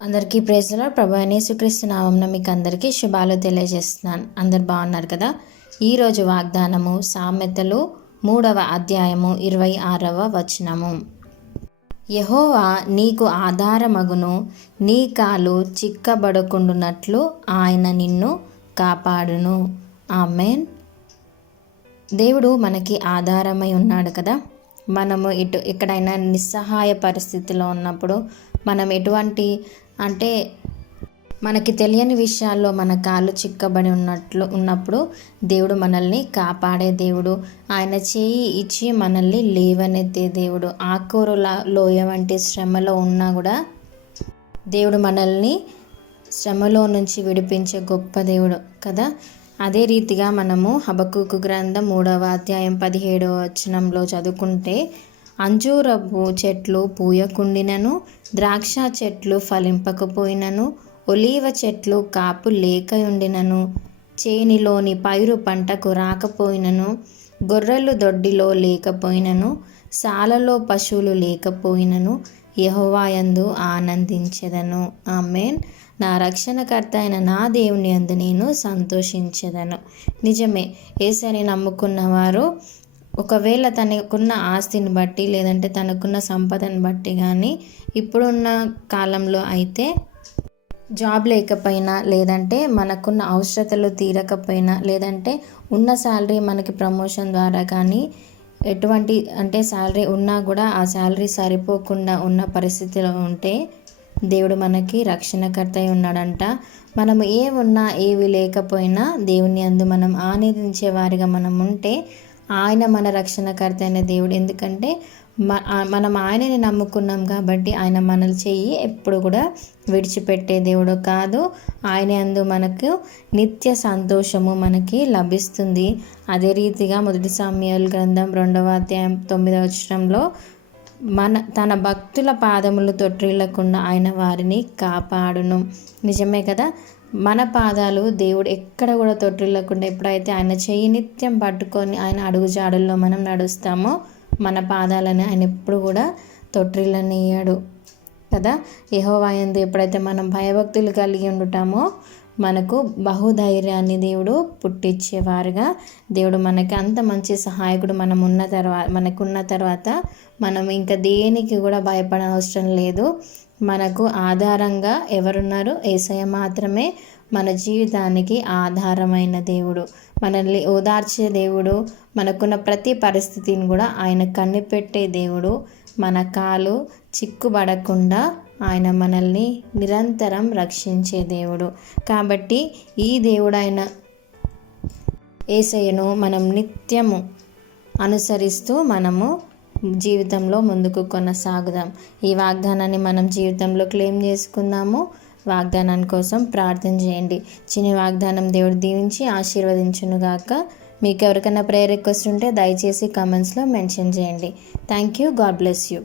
అందరికీ praise the lord. ప్రభు అయిన యేసుక్రీస్తు నామమున మీకు అందరికీ శుభాలు తెలియజేస్తున్నాను. అందరు బాగున్నారు కదా. ఈరోజు వాగ్దానము సామెతలు 3వ అధ్యాయము 26వ వచనము. యెహోవా నీకు ఆధారమగును, నీ కాలు చిక్కబడకుండునట్లు ఆయన నిన్ను కాపాడును. ఆమేన్. దేవుడు మనకి ఆధారమై ఉన్నాడు కదా. మనము ఎక్కడైనా నిస్సహాయ పరిస్థితిలో ఉన్నప్పుడు మనం ఎటువంటి మనకి తెలియని విషయాల్లో మన కాళ్ళు చిక్కబడి ఉన్నప్పుడు దేవుడు మనల్ని కాపాడే దేవుడు. ఆయన చేయి ఇచ్చి మనల్ని లేవనెత్తే దేవుడు. ఆకూరల లోయ వంటి శ్రమలో ఉన్నా కూడా దేవుడు మనల్ని శ్రమలో నుంచి విడిపించే గొప్ప దేవుడు కదా. అదే రీతిగా మనము హబక్కూకు గ్రంథం 3వ అధ్యాయం 17వ వచనంలో చదువుకుంటే, అంజూరపు చెట్లు పూయకుండినను, ద్రాక్ష చెట్లు ఫలింపకపోయినను, ఒలీవ చెట్లు కాపు లేకయుండినను, చేనిలోని పైరు పంటకు రాకపోయినను, గొర్రెలు దొడ్డిలో లేకపోయినను, సాలలో పశువులు లేకపోయినను, యెహోవా యందు ఆనందించెదను. ఆమేన్. నా రక్షణకర్త అయిన నా దేవుని యందు నేను సంతోషించెదను. నిజమే, యేసుని నమ్ముకున్న వారు ఒకవేళ తనకున్న ఆస్తిని బట్టి లేదంటే తనకున్న సంపదను బట్టి కానీ ఇప్పుడున్న కాలంలో అయితే జాబ్ లేకపోయినా లేదంటే మనకున్న అవసరతలు తీరకపోయినా లేదంటే ఉన్న శాలరీ మనకి ప్రమోషన్ ద్వారా కానీ ఎటువంటి శాలరీ ఉన్నా కూడా ఆ శాలరీ సరిపోకుండా ఉన్న పరిస్థితిలో ఉంటే దేవుడు మనకి రక్షణకర్త అయి ఉన్నాడంట. మనము ఏమున్నా ఏవి లేకపోయినా దేవుని యందు మనం ఆనందించే వారిగా మనం ఉంటే ఆయన మన రక్షణకర్త అయిన దేవుడు. ఎందుకంటే మనం ఆయనని నమ్ముకున్నాం కాబట్టి ఆయన మనల్ని చెయ్యి ఎప్పుడు కూడా విడిచిపెట్టే దేవుడు కాదు. ఆయన యందు మనకు నిత్య సంతోషము మనకి లభిస్తుంది. అదే రీతిగా 1 సమూయేలు గ్రంథం 2వ అధ్యాయం 9వ వచనంలో, తన భక్తుల పాదములు తొట్టిల్లకుండా ఆయన వారిని కాపాడును. నిజమే కదా. మన పాదాలు దేవుడు ఎక్కడ కూడా తొట్టిల్లకుండా ఎప్పుడైతే ఆయన చెయ్యి నిత్యం పట్టుకొని ఆయన అడుగుజాడల్లో మనం నడుస్తామో మన పాదాలని ఆయన ఎప్పుడు కూడా తొట్టిల్లనియ్యాడు కదా. యెహోవా యందు ఎప్పుడైతే మనం భయభక్తులు కలిగి ఉంటామో మనకు బహుధైర్యాన్ని దేవుడు పుట్టించేవారుగా దేవుడు మనకి అంత మంచి సహాయకుడు మనకున్న తర్వాత మనం ఇంకా దేనికి కూడా భయపడ అవసరం లేదు. మనకు ఆధారంగా ఎవరున్నారు? యేసయ్య మాత్రమే మన జీవితానికి ఆధారమైన దేవుడు, మనల్ని ఓదార్చే దేవుడు, మనకున్న ప్రతి పరిస్థితిని కూడా ఆయన కనిపెట్టే దేవుడు. మన కాలు చిక్కుబడకుండా ఆయన మనల్ని నిరంతరం రక్షించే దేవుడు. కాబట్టి ఈ దేవుడైన యేసయ్యను మనం నిత్యము అనుసరిస్తూ మనము జీవితంలో ముందుకు కొనసాగుదాం. ఈ వాగ్దానాన్ని మనం జీవితంలో క్లెయిమ్ చేసుకుందాము. వాగ్దానం కోసం ప్రార్థన చేయండి. చిన్న వాగ్దానం దేవుడు దీవించి ఆశీర్వదించునుగాక. మీకు ఎవరికైనా ప్రేయర్ రిక్వెస్ట్ ఉంటే దయచేసి కామెంట్స్లో మెన్షన్ చేయండి. Thank you. God bless you.